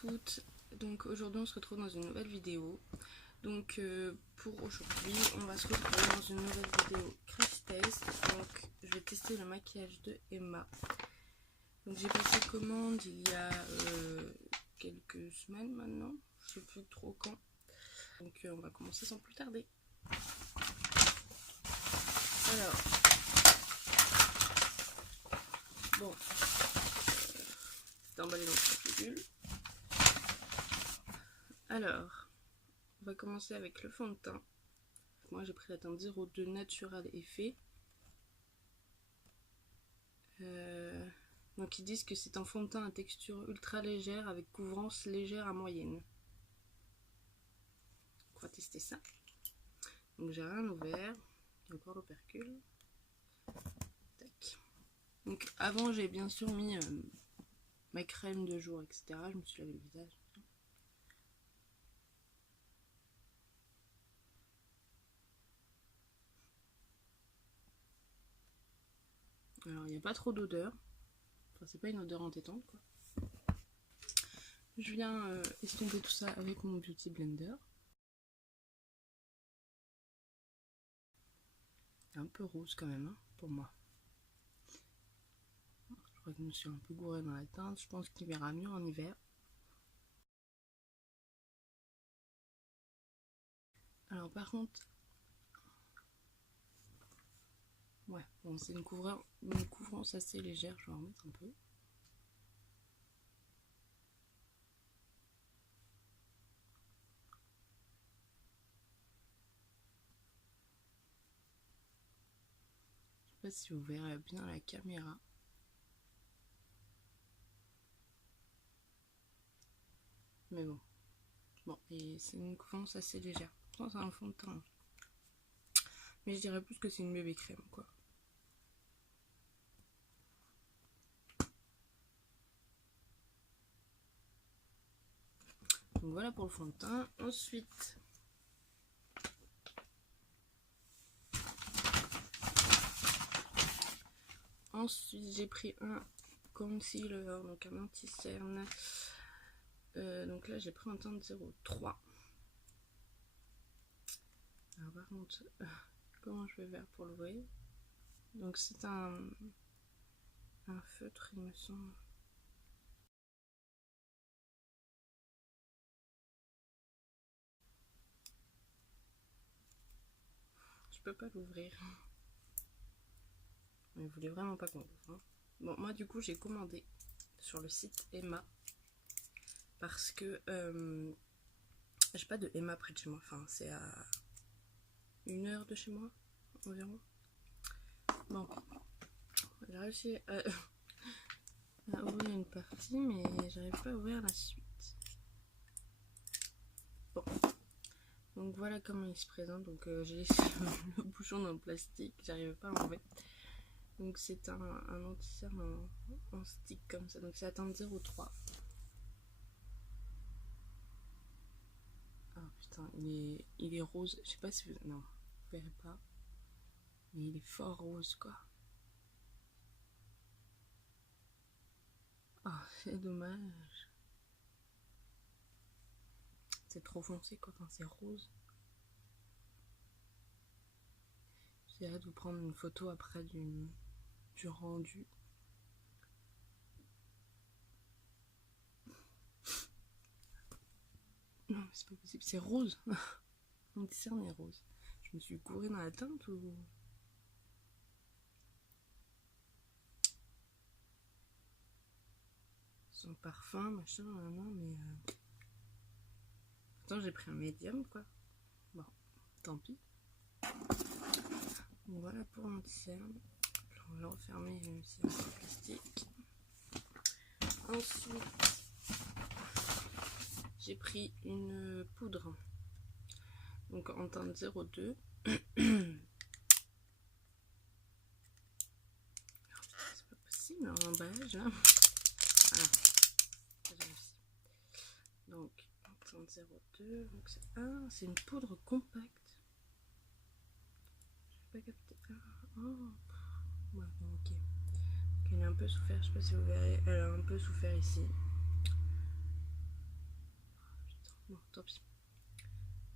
toutes. Donc aujourd'hui on se retrouve dans une nouvelle vidéo. Donc pour aujourd'hui on va se retrouver dans une nouvelle vidéo crash test. Donc je vais tester le maquillage de Emma. Donc j'ai passé commande il y a quelques semaines maintenant, je sais plus trop quand. Donc on va commencer sans plus tarder. Alors bon, c'est emballé dans le pilule. Alors on va commencer avec le fond de teint. Moi j'ai pris la teinte 02 Natural Effet. Donc ils disent que c'est un fond de teint à texture ultra légère avec couvrance légère à moyenne. On va tester ça. Donc j'ai rien ouvert. Il y a encore l'opercule. Tac. Donc avant j'ai bien sûr mis ma crème de jour, etc. Je me suis lavé le visage. Alors il n'y a pas trop d'odeur. Enfin c'est pas une odeur entêtante quoi. Je viens estomper tout ça avec mon Beauty Blender. Un peu rose quand même hein, pour moi. Je crois que je me suis un peu gourée dans la teinte. Je pense qu'il verra mieux en hiver. Alors par contre, ouais, bon c'est une couvrance assez légère. Je vais en remettre un peu. Je sais pas si vous verrez bien la caméra. Mais bon. Bon, et c'est une couvrance assez légère. Pourtant c'est un fond de teint. Mais je dirais plus que c'est une bébé crème quoi. Donc voilà pour le fond de teint. Ensuite j'ai pris un concealer, donc un anti-cerne. Donc là j'ai pris un teint de 03. Alors par contre, comment je vais faire pour l'ouvrir? Donc c'est un feutre il me semble. Je peux pas l'ouvrir. Mais il voulait vraiment pas qu'on l'ouvre. Hein. Bon moi du coup j'ai commandé sur le site Emma. Parce que j'ai pas de Emma près de chez moi. Enfin c'est à 1 heure de chez moi environ. Bon, j'ai réussi à ouvrir une partie, mais j'arrive pas à ouvrir la suite. Bon, donc voilà comment il se présente. Donc j'ai laissé le bouchon dans le plastique, j'arrive pas à l'enlever. Donc c'est un anti-cerne en stick comme ça. Donc c'est la teinte 03. Ah putain, il est rose. Je sais pas si vous... Non, vous verrez pas. Mais il est fort rose quoi. Ah, c'est dommage. C'est trop foncé quoi, enfin c'est rose. J'ai hâte de vous prendre une photo après du rendu. Non, c'est pas possible, c'est rose. Mon anti-cerne est rose. Je me suis courée dans la teinte ou... Son parfum, machin, non, mais... Pourtant j'ai pris un médium quoi. Bon, tant pis. Donc voilà pour l'anti-cerne. On va le refermer même si c'est en plastique. Ensuite, j'ai pris une poudre. Donc en teinte 02. C'est pas possible l'emballage là. Voilà. J'ai réussi. Donc en teinte 02. Donc c'est une poudre compacte. Je n'ai pas capté. Oh. Ouais, bon, ok. Elle a un peu souffert, je sais pas si vous verrez. Elle a un peu souffert ici. Bon, tant pis.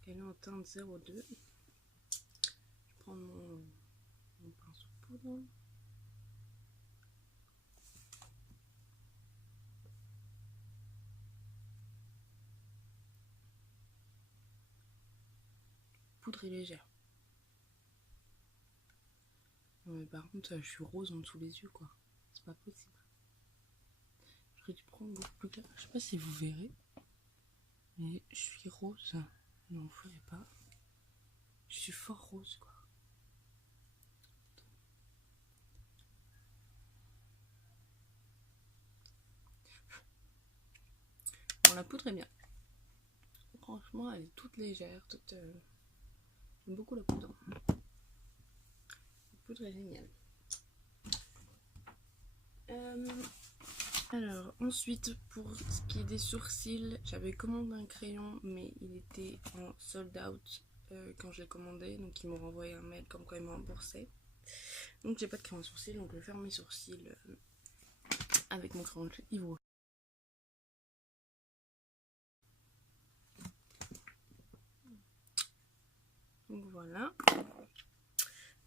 Elle est en teinte 02. Je prends mon pinceau poudre. Poudre est légère. Non mais par contre, je suis rose en dessous les yeux, quoi. C'est pas possible. J'aurais dû prendre beaucoup plus clair. Je sais pas si vous verrez. Mais je suis rose. Non, vous verrez pas. Je suis fort rose, quoi. Bon, la poudre est bien. Franchement, elle est toute légère. J'aime beaucoup la poudre. La poudre est géniale. Alors, ensuite, pour ce qui est des sourcils, j'avais commandé un crayon, mais il était en sold out quand je l'ai commandé. Donc, ils m'ont renvoyé un mail comme quoi ils m'ont remboursé. Donc, j'ai pas de crayon à sourcils, donc je vais faire mes sourcils avec mon crayon Ivo. Donc, voilà.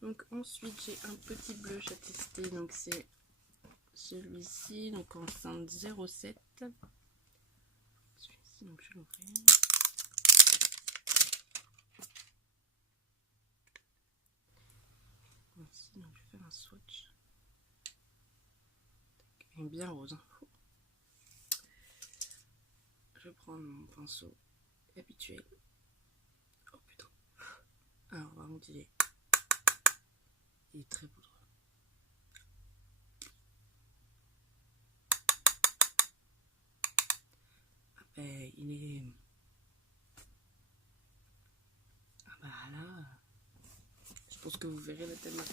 Donc, ensuite, j'ai un petit blush à tester. Donc, c'est celui-ci, donc en teinte 07. Celui-ci, donc je vais l'ouvrir. Ici, donc je vais faire un swatch. Il est bien rose. Hein. Je vais prendre mon pinceau habituel. Oh putain. Alors, vraiment, il est très poudreux. Ah ben, il est... Ah bah là... Je pense que vous verrez la telle marque.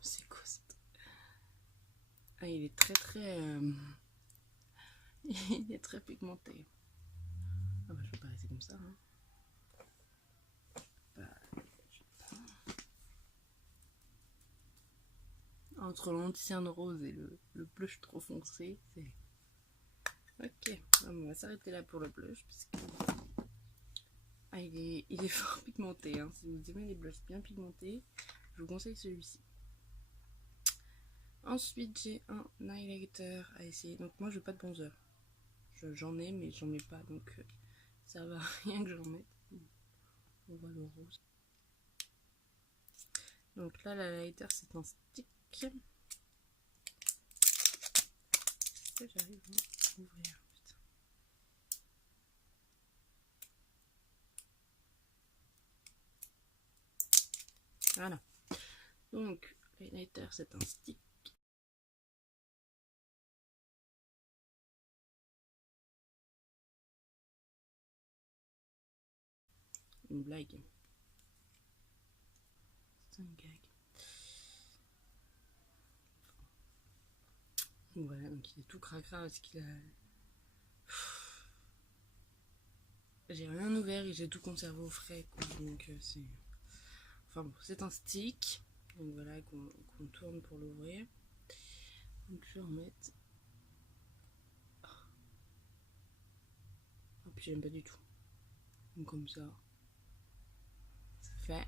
C'est quoi cette... Ah, il est très... il est très pigmenté. Ah bah je vais pas rester comme ça. Hein. Entre l'anticerne rose et le blush trop foncé, c'est... Ok, on va s'arrêter là pour le blush. Puisque... Ah, il est fort pigmenté. Hein. Si vous aimez les blushs bien pigmentés, je vous conseille celui-ci. Ensuite, j'ai un highlighter à essayer. Donc moi, je veux pas de bronzer. J'en ai, mais j'en ai pas. Donc ça va rien que j'en mette. On voit le rose. Donc là, l'highlighter, c'est un stick. Est-ce que j'arrive à ouvrir? Voilà. Donc, l'highlighter, c'est un stick. Une blague. C'est une gag. Voilà, donc il est tout cracra parce qu'il a... J'ai rien ouvert et j'ai tout conservé au frais, quoi. Donc c'est... Enfin bon, c'est un stick. Donc voilà, qu'on tourne pour l'ouvrir. Donc je vais remettre... Oh, puis j'aime pas du tout. Donc comme ça, c'est fait.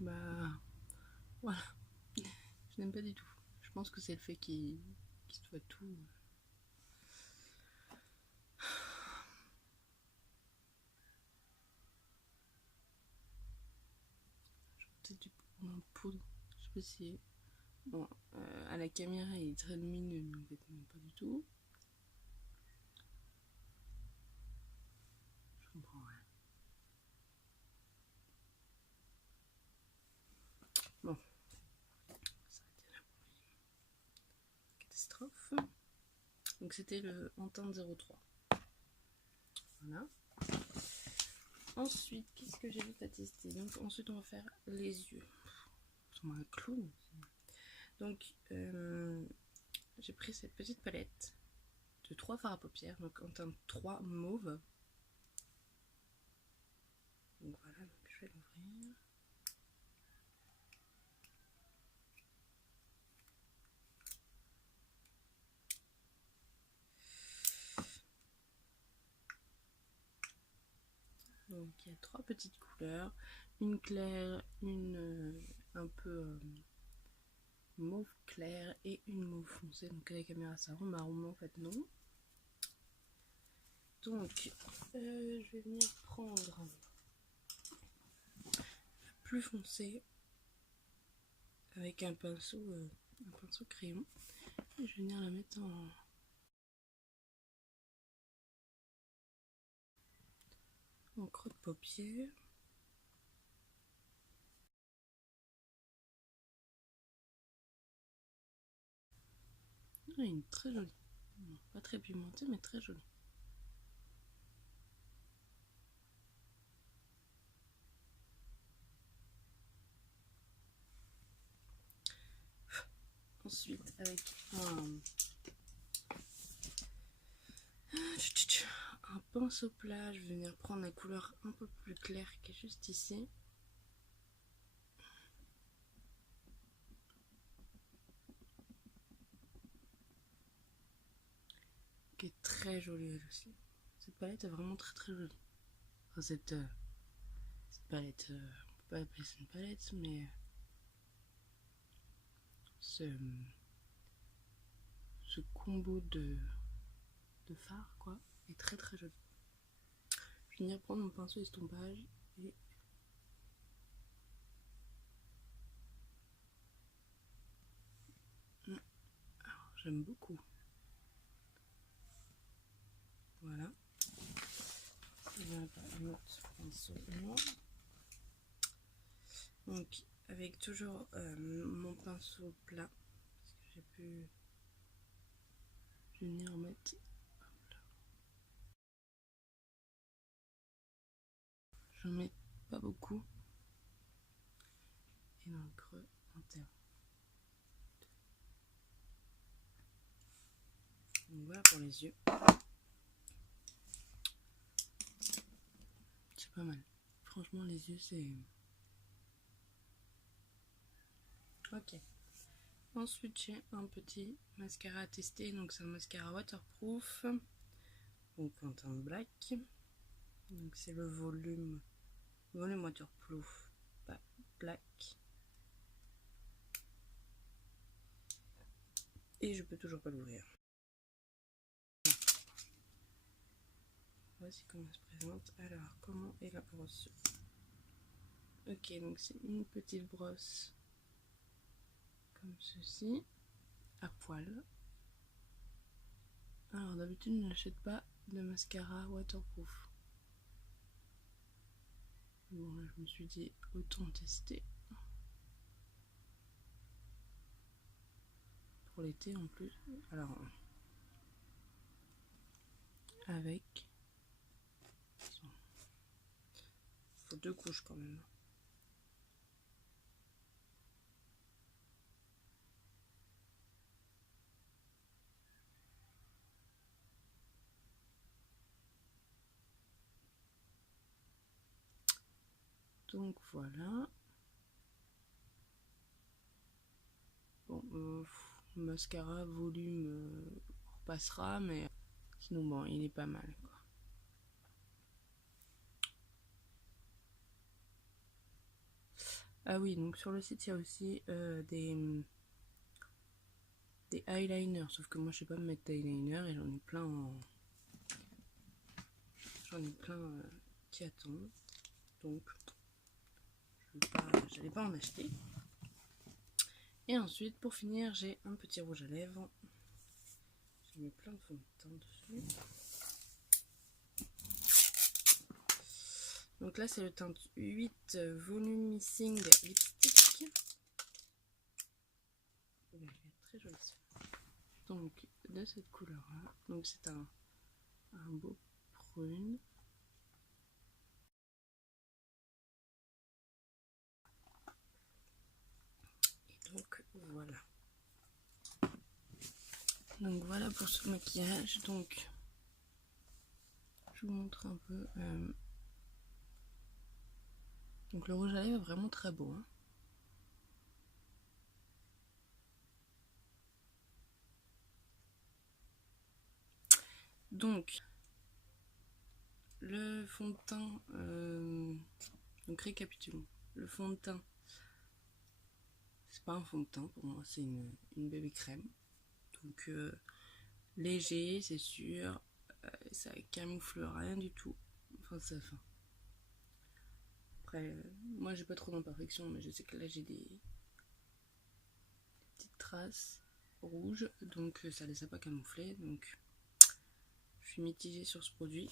Bah voilà, je n'aime pas du tout. Je pense que c'est le fait qu'il soit tout... Je vais peut-être dû prendre un poudre. Je sais pas si... Bon, à la caméra il est très lumineux, mais en fait non, pas du tout. Je comprends rien. Bon, ça s'arrêter là pour les catastrophes. Donc c'était le en teinte 03. Voilà. Ensuite, qu'est-ce que j'ai d'autre à tester? Donc ensuite on va faire les yeux. On a un clown. Donc j'ai pris cette petite palette de 3 fards à paupières, donc en teinte 3 mauve. Donc voilà, donc je vais l'ouvrir. Donc il y a 3 petites couleurs, une claire, une un peu mauve clair et une mauve foncée. Donc à la caméra ça rend marron, mais en fait non. Donc je vais venir prendre la plus foncée avec un pinceau crayon. Et je vais venir la mettre en creux de paupière. Ah, une très jolie. Pas très pimentée, mais très jolie. Ensuite, avec un pinceau plat, je vais venir prendre la couleur un peu plus claire qui est juste ici. Qui est très jolie elle aussi. Cette palette est vraiment très jolie. Enfin, cette palette, on peut pas appeler ça une palette, mais ce combo de fards quoi est très joli. Je vais venir prendre mon pinceau estompage et alors j'aime beaucoup. Voilà. Un autre pinceau noir. Donc avec toujours mon pinceau plat, parce que j'ai pu, je vais venir en mettre. J'en mets pas beaucoup. Et dans le creux interne. Donc voilà pour les yeux. C'est pas mal. Franchement les yeux c'est... Ok. Ensuite j'ai un petit mascara à tester. Donc c'est un mascara waterproof. Donc en teinte black. Donc c'est le volume waterproof black. Et je peux toujours pas l'ouvrir. Voici comment elle se présente. Alors, comment est la brosse? Ok, donc c'est une petite brosse comme ceci, à poil. Alors d'habitude je n'achète pas de mascara waterproof. Bon là je me suis dit autant tester. Pour l'été en plus. Alors avec... faut 2 couches quand même. Donc voilà. Bon, mascara, volume, on repassera, mais sinon bon, il est pas mal quoi. Ah oui, donc sur le site il y a aussi des eyeliners, sauf que moi je sais pas me mettre d'eyeliner et j'en ai plein qui attendent, donc j'allais pas en acheter. Et ensuite pour finir j'ai un petit rouge à lèvres, j'ai mis plein de fond de teint dessus. Donc là c'est le teint 8 Volumizing Lipstick. Il est très joli. Donc de cette couleur là, donc c'est un beau prune. Et donc voilà. Donc voilà pour ce maquillage. Donc je vous montre un peu. Donc le rouge à lèvres est vraiment très beau. Hein. Donc le fond de teint, donc récapitulons. Le fond de teint, c'est pas un fond de teint pour moi, c'est une bébé crème. Donc léger, c'est sûr, ça camoufle rien du tout. Enfin, ça fin. Après, moi j'ai pas trop d'imperfections, mais je sais que là j'ai des petites traces rouges, donc ça laisse pas camoufler. Donc je suis mitigée sur ce produit.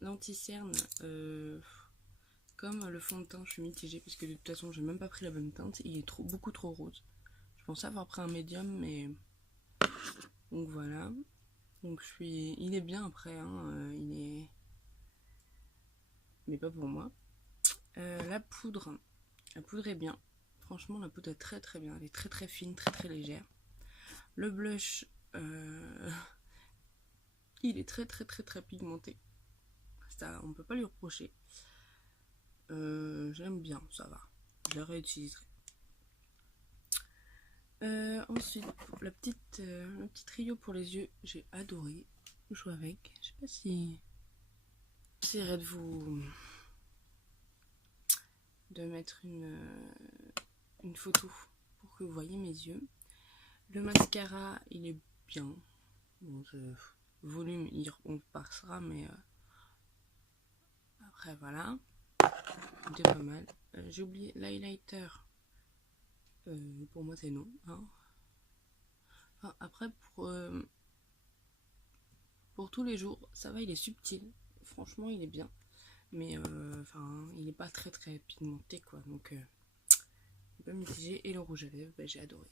L'anti-cerne, comme le fond de teint, je suis mitigée parce que de toute façon j'ai même pas pris la bonne teinte, il est beaucoup trop rose. Je pensais avoir pris un médium, mais donc voilà. Donc il est bien après, hein, il est, mais pas pour moi. La poudre est bien. Franchement, la poudre est très très bien. Elle est très très fine, très très légère. Le blush, il est très très très très pigmenté. Ça, on peut pas lui reprocher. J'aime bien, ça va. Je le réutiliserai. Ensuite, le petit trio pour les yeux, j'ai adoré jouer avec. Je sais pas si j'essaierai de mettre une photo pour que vous voyez mes yeux. Le mascara, il est bien. Bon, volume, on passera, mais après voilà. C'était pas mal. J'ai oublié l'highlighter. Pour moi, c'est non. Hein. Enfin, après, pour tous les jours, ça va, il est subtil. Franchement, il est bien. Mais enfin, il n'est pas très très pigmenté, quoi. Donc, il est pas mitigé. Et le rouge à lèvres, bah, j'ai adoré.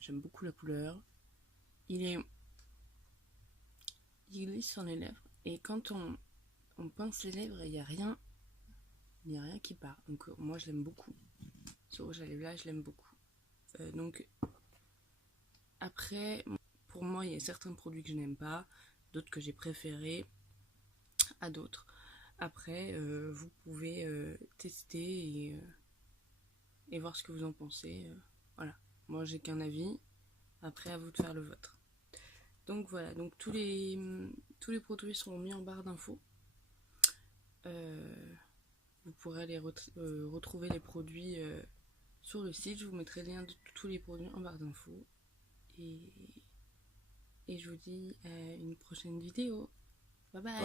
J'aime beaucoup la couleur. Il glisse sur les lèvres. Et quand on pince les lèvres, il n'y a rien qui part. Donc, moi, je l'aime beaucoup. Ce rouge à lèvres là, je l'aime beaucoup. Donc, après, pour moi, il y a certains produits que je n'aime pas, d'autres que j'ai préférés à d'autres. Après, vous pouvez tester et voir ce que vous en pensez. Voilà, moi j'ai qu'un avis, après à vous de faire le vôtre. Donc voilà, donc tous les produits seront mis en barre d'infos. Vous pourrez aller retrouver les produits sur le site. Je vous mettrai le lien de tous les produits en barre d'infos. Et je vous dis à une prochaine vidéo. Bye bye.